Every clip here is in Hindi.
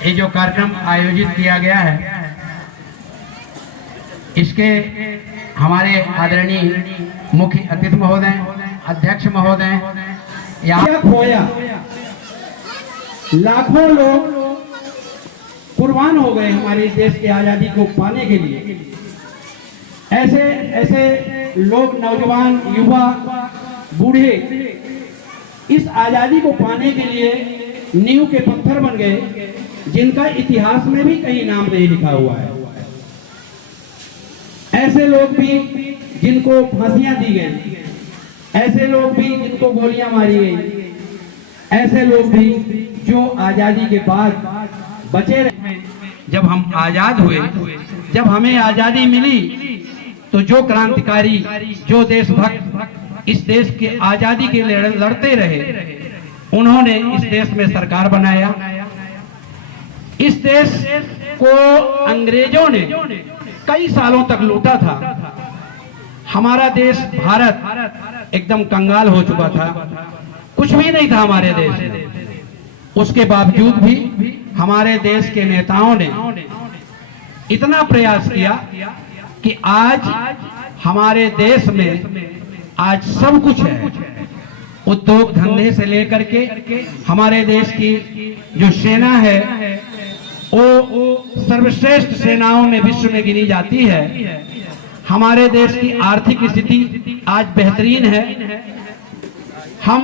ये जो कार्यक्रम आयोजित किया गया है, इसके हमारे आदरणीय मुख्य अतिथि महोदय, अध्यक्ष महोदय, यहाँ खोया लाखों लोग कुर्बान हो गए हमारे देश की आजादी को पाने के लिए। ऐसे ऐसे लोग, नौजवान, युवा, बूढ़े इस आजादी को पाने के लिए नींव के पत्थर बन गए, जिनका इतिहास में भी कहीं नाम नहीं लिखा हुआ है। ऐसे लोग भी जिनको फांसियां दी गई, ऐसे लोग भी जिनको गोलियां मारी गई, ऐसे लोग भी जो आजादी के बाद बचे रहे। जब हम आजाद हुए, जब हमें आजादी मिली, तो जो क्रांतिकारी, जो देशभक्त इस देश के आजादी के लिए लड़ते रहे, उन्होंने इस देश में सरकार बनाया। इस देश को अंग्रेजों ने कई सालों तक लूटा था। हमारा देश भारत एकदम कंगाल हो चुका था, कुछ भी नहीं था हमारे देश में। उसके बावजूद भी हमारे देश के नेताओं ने इतना प्रयास किया कि आज हमारे देश में आज सब कुछ है। उद्योग धंधे से लेकर के हमारे देश की जो सेना है, वो सर्वश्रेष्ठ सेनाओं में विश्व में गिनी जाती है। हमारे देश की आर्थिक स्थिति आज बेहतरीन है। हम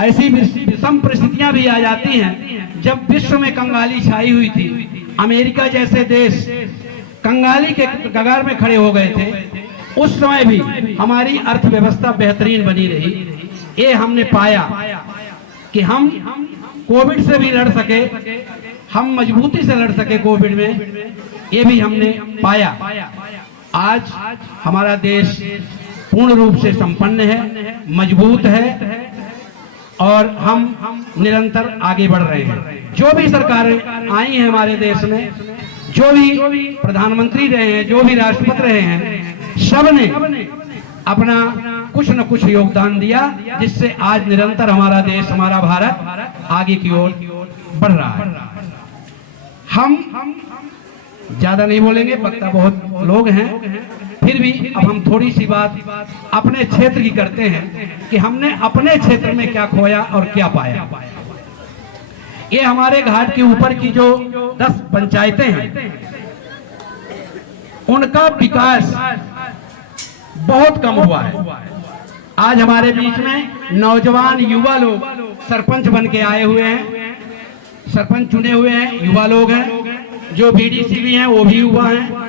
ऐसी विषम परिस्थितियां भी आ जाती हैं, जब विश्व में कंगाली छाई हुई थी, अमेरिका जैसे देश कंगाली के कगार में खड़े हो गए थे, उस समय भी हमारी अर्थव्यवस्था बेहतरीन बनी रही। ये हमने पाया कि हम कोविड से भी लड़ सके, हम मजबूती से लड़ सके कोविड में, ये भी हमने पाया। आज हमारा देश पूर्ण रूप से संपन्न है, मजबूत है, और हम निरंतर आगे बढ़ रहे हैं। जो भी सरकारें आई हैं हमारे देश में, जो भी प्रधानमंत्री रहे हैं, जो भी राष्ट्रपति रहे हैं, सब ने अपना कुछ न कुछ योगदान दिया, जिससे आज निरंतर हमारा देश, हमारा भारत आगे की ओर बढ़ रहा है। हम ज्यादा नहीं बोलेंगे, वक्ता बहुत लोग हैं, फिर भी अब हम थोड़ी सी बात अपने क्षेत्र की करते हैं कि हमने अपने क्षेत्र में क्या खोया और क्या पाया। ये हमारे घाट के ऊपर की जो 10 पंचायतें हैं, उनका विकास बहुत कम हुआ है। आज हमारे बीच में नौजवान युवा लोग सरपंच बन के आए हुए हैं, सरपंच चुने हुए हैं, युवा लोग हैं। जो बीडीसी भी हैं वो भी युवा हैं।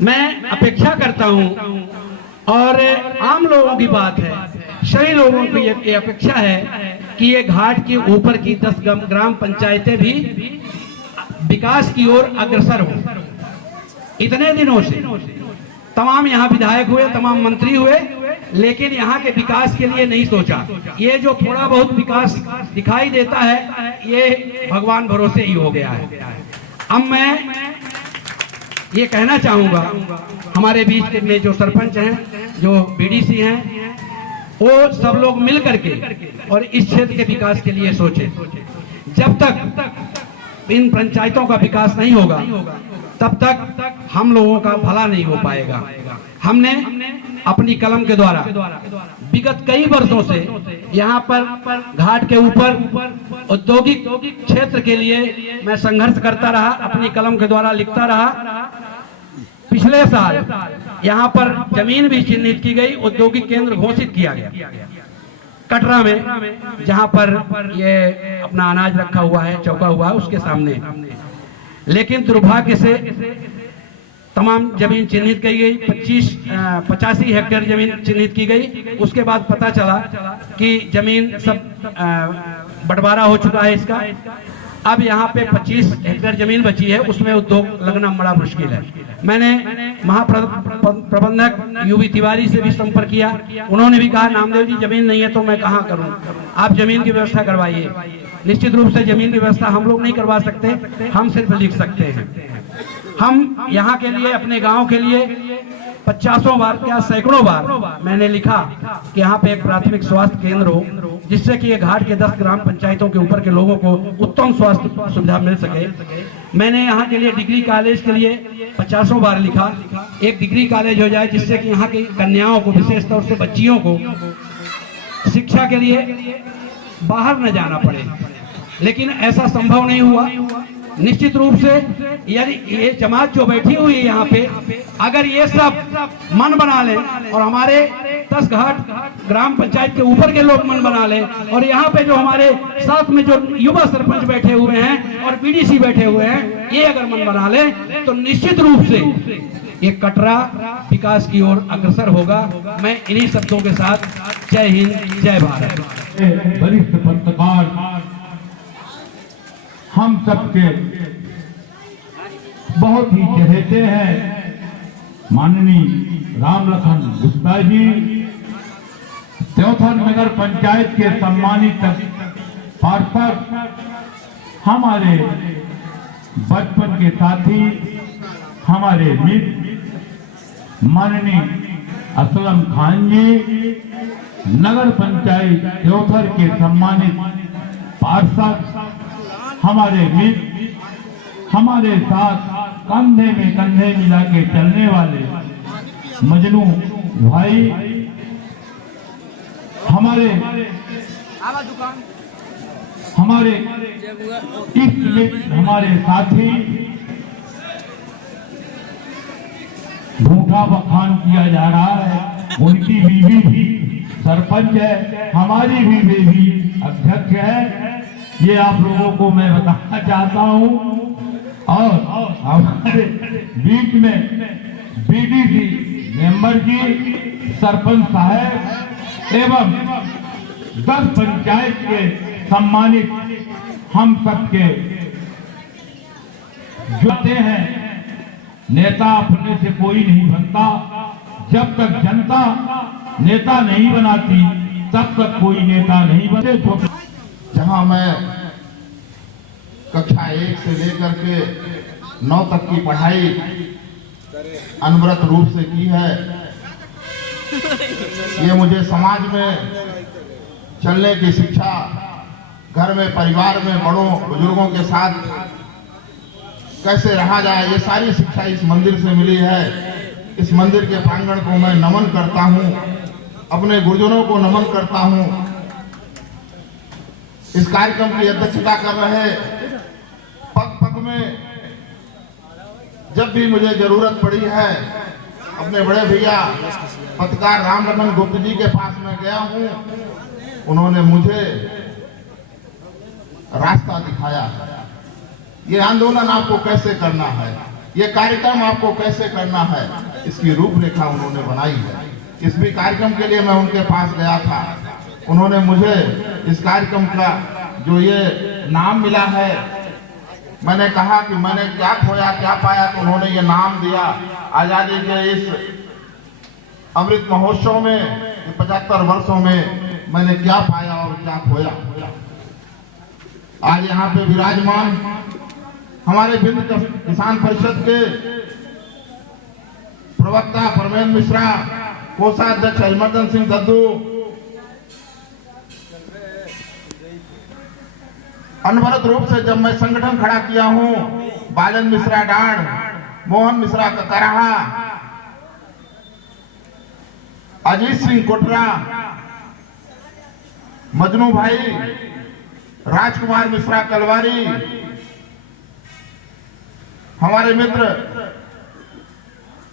मैं अपेक्षा करता हूं, और आम लोगों की बात है, सभी लोगों की ये अपेक्षा है कि ये घाट के ऊपर की 10 ग्राम पंचायतें भी विकास की ओर अग्रसर हो। इतने दिनों से तमाम यहाँ विधायक हुए, तमाम मंत्री हुए, लेकिन यहाँ के विकास के लिए नहीं सोचा। ये जो थोड़ा बहुत विकास दिखाई देता है, ये भगवान भरोसे ही हो गया है। अब मैं ये कहना चाहूंगा, हमारे बीच में जो सरपंच हैं, जो बीडीसी हैं, वो सब लोग मिल करके और इस क्षेत्र के विकास के लिए सोचे। जब तक इन पंचायतों का विकास नहीं होगा, तब तक हम लोगों का भला नहीं हो पाएगा। हमने अपनी कलम के द्वारा विगत कई वर्षों से यहाँ पर घाट के ऊपर औद्योगिक क्षेत्र के लिए मैं संघर्ष करता रहा, अपनी कलम के द्वारा लिखता रहा। पिछले साल यहाँ पर जमीन भी चिन्हित की गई, औद्योगिक केंद्र घोषित किया गया कटरा में, जहाँ पर ये अपना अनाज रखा हुआ है, चौका हुआ है उसके सामने। लेकिन दुर्भाग्य से तमाम जमीन चिन्हित की गई, 85 हेक्टेयर जमीन चिन्हित की गई। उसके बाद पता चला कि जमीन सब बंटवारा हो चुका है इसका। अब यहाँ पे 25 हेक्टेयर जमीन बची है, उसमें उद्योग लगना बड़ा मुश्किल है। मैंने महाप्रबंधक यूवी तिवारी से भी संपर्क किया, उन्होंने भी कहा नामदेव जी जमीन नहीं है तो मैं कहाँ करूँ, आप जमीन की व्यवस्था करवाइए। निश्चित रूप से जमीन की व्यवस्था हम लोग नहीं करवा सकते, हम सिर्फ लिख सकते हैं। हम यहाँ के लिए, अपने गांव के लिए 50 बार क्या सैकड़ों बार मैंने लिखा कि यहाँ पे एक प्राथमिक स्वास्थ्य केंद्र हो, जिससे कि ये घाट के 10 ग्राम पंचायतों के ऊपर के लोगों को उत्तम स्वास्थ्य सुविधा मिल सके। मैंने यहाँ के लिए डिग्री कॉलेज के लिए 50 बार लिखा, एक डिग्री कॉलेज हो जाए जिससे कि यहाँ की कन्याओं को, विशेष तौर से बच्चियों को शिक्षा के लिए बाहर न जाना पड़े, लेकिन ऐसा संभव नहीं हुआ। निश्चित रूप से यदि ये जमात जो बैठी हुई है यहाँ पे, अगर ये सब मन बना लें और हमारे 10 घाट ग्राम पंचायत के ऊपर के लोग मन बना लें, और यहाँ पे जो हमारे साथ में जो युवा सरपंच बैठे हुए हैं और बीडीसी बैठे हुए हैं, ये अगर मन बना लें तो निश्चित रूप से ये कटरा विकास की ओर अग्रसर होगा। मैं इन्हीं शब्दों के साथ जय हिंद, जय भारत। वरिष्ठ पत्रकार हम सबके बहुत ही चहेते हैं माननीय रामलखन गुप्ता जी, त्योथर नगर पंचायत के सम्मानित पार्षद, हमारे बचपन के साथी, हमारे मित्र माननीय असलम खान जी, नगर पंचायत त्योथर के सम्मानित पार्षद, हमारे मित्र, हमारे साथ कंधे में कंधे मिला के चलने वाले मजनू भाई, हमारे इष्ट मित्र, हमारे साथी, झूठा बखान किया जा रहा है, उनकी बीवी भी सरपंच है, हमारी भी बीवी अध्यक्ष है, ये आप लोगों को मैं बताना चाहता हूं। और हमारे बीच में बीडीसी मेंबर जी, सरपंच साहब एवं 10 पंचायत के सम्मानित हम सबके जोते हैं। नेता अपने से कोई नहीं बनता, जब तक जनता नेता नहीं बनाती तब तक कोई नेता नहीं बनते। जहां मैं कक्षा 1 से लेकर के 9 तक की पढ़ाई अनवरत रूप से की है, ये मुझे समाज में चलने की शिक्षा, घर में परिवार में बड़ों बुजुर्गों के साथ कैसे रहा जाए, ये सारी शिक्षा इस मंदिर से मिली है। इस मंदिर के प्रांगण को मैं नमन करता हूँ, अपने गुरुजनों को नमन करता हूँ। इस कार्यक्रम की अध्यक्षता कर रहे, पग पग में जब भी मुझे जरूरत पड़ी है, अपने बड़े भैया पत्रकार रामलखन गुप्ता जी के पास में गया हूँ। उन्होंने मुझे रास्ता दिखाया, ये आंदोलन आपको कैसे करना है, ये कार्यक्रम आपको कैसे करना है, इसकी रूपरेखा उन्होंने बनाई है। इस भी कार्यक्रम के लिए मैं उनके पास गया था, उन्होंने मुझे इस कार्यक्रम का जो ये नाम मिला है, मैंने कहा कि मैंने क्या खोया क्या पाया, तो उन्होंने ये नाम दिया। आजादी के इस अमृत महोत्सव में 75 वर्षों में मैंने क्या पाया और क्या खोया। आज यहाँ पे विराजमान हमारे बिंद किसान परिषद के प्रवक्ता परमेंद्र मिश्रा, कोषाध्यक्ष हरिमर्दन सिंह दद्दू, अनवरत रूप से जब मैं संगठन खड़ा किया हूं, बालन मिश्रा डांड, मोहन मिश्रा कतराहा, अजीत सिंह कोटरा, मजनू भाई, राजकुमार मिश्रा कलवारी, हमारे मित्र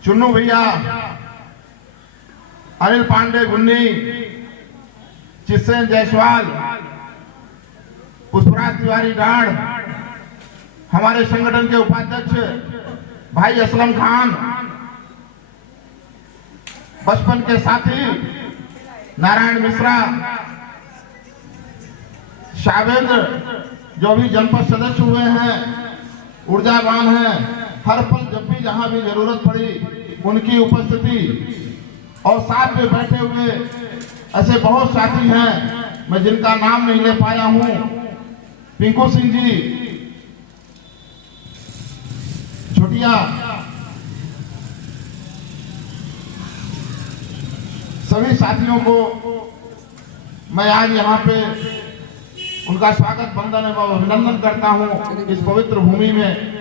चुन्नू भैया, अनिल पांडे गुन्नी, चिस्सेन जायसवाल, पुष्पराज तिवारी डांड, हमारे संगठन के उपाध्यक्ष भाई असलम खान, बचपन के साथी नारायण मिश्रा, शावेंद्र, जो भी जनपद सदस्य हुए हैं, ऊर्जावान हैं, हर पल जब भी जहां भी जरूरत पड़ी उनकी उपस्थिति, और साथ में बैठे हुए ऐसे बहुत साथी हैं मैं जिनका नाम नहीं ले पाया हूं। पिंकू सिंह जी, छोटिया, सभी साथियों को मैं आज यहाँ पे उनका स्वागत वंदन एवं अभिनंदन करता हूँ इस पवित्र भूमि में